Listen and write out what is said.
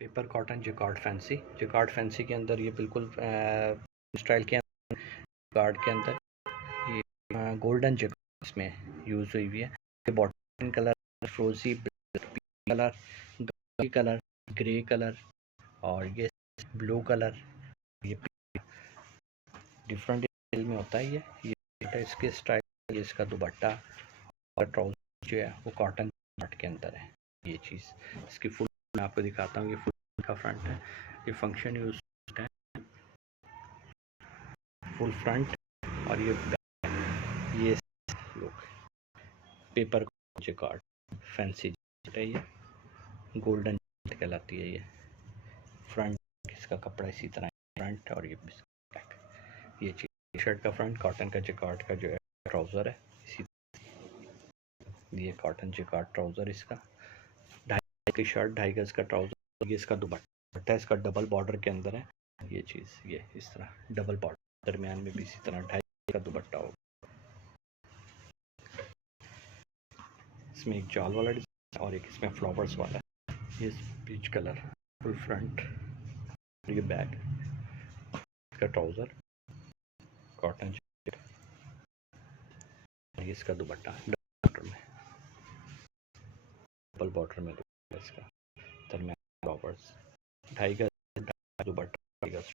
Paper cotton jacquard fancy के अंदर ये बिल्कुल स्टाइल के अंदर जिकार्ड के अंदर ये गोल्डन जिकार्ड इसमें यूज़ हुई हुई है। ये बॉटम कलर, फ्रोजी कलर, कलर, ग्रे कलर और ये ब्लू कलर, ये डिफरेंट स्टाइल में होता है। ये इसके स्टाइल, ये इसका दुपट्टा और ट्राउजर जो है वो कॉटन के अंदर है। ये चीज़ इसकी फुल मैं आपको दिखाता हूँ। ये फुल का फ्रंट है, ये फंक्शन यूज है, फुल फ्रंट और ये बैक। ये लुक पेपर जिकार्ड फैंसी है, ये गोल्डन कहलाती है। ये फ्रंट इसका कपड़ा इसी तरह फ्रंट और ये बैक। ये चीज शर्ट का फ्रंट कॉटन का जिकार्ड का जो है ट्राउजर है, इसी ये कॉटन जिकार्ड ट्राउजर इसका 2.5 की शर्ट, 2.5 गज का ट्राउजर। ये इसका दुपट्टा इसका डबल बॉर्डर के अंदर है। ये चीज़ ये इस तरह डबल बॉर्डर, दरमियान में भी इसी तरह 2.5 का दुपट्टा होगा। इसमें एक जाल वाला डिज़ाइन और एक इसमें फ्लावर्स वाला है। ये पीच कलर फुल फ्रंट, ये बैक इसका ट्राउजर कॉटन जैकेट, ये इसका दुपट्टा डबल बॉर्डर में इसका दरमियान फ्लावर्स, 2.5 गज दुपट्टा, 2.5 गज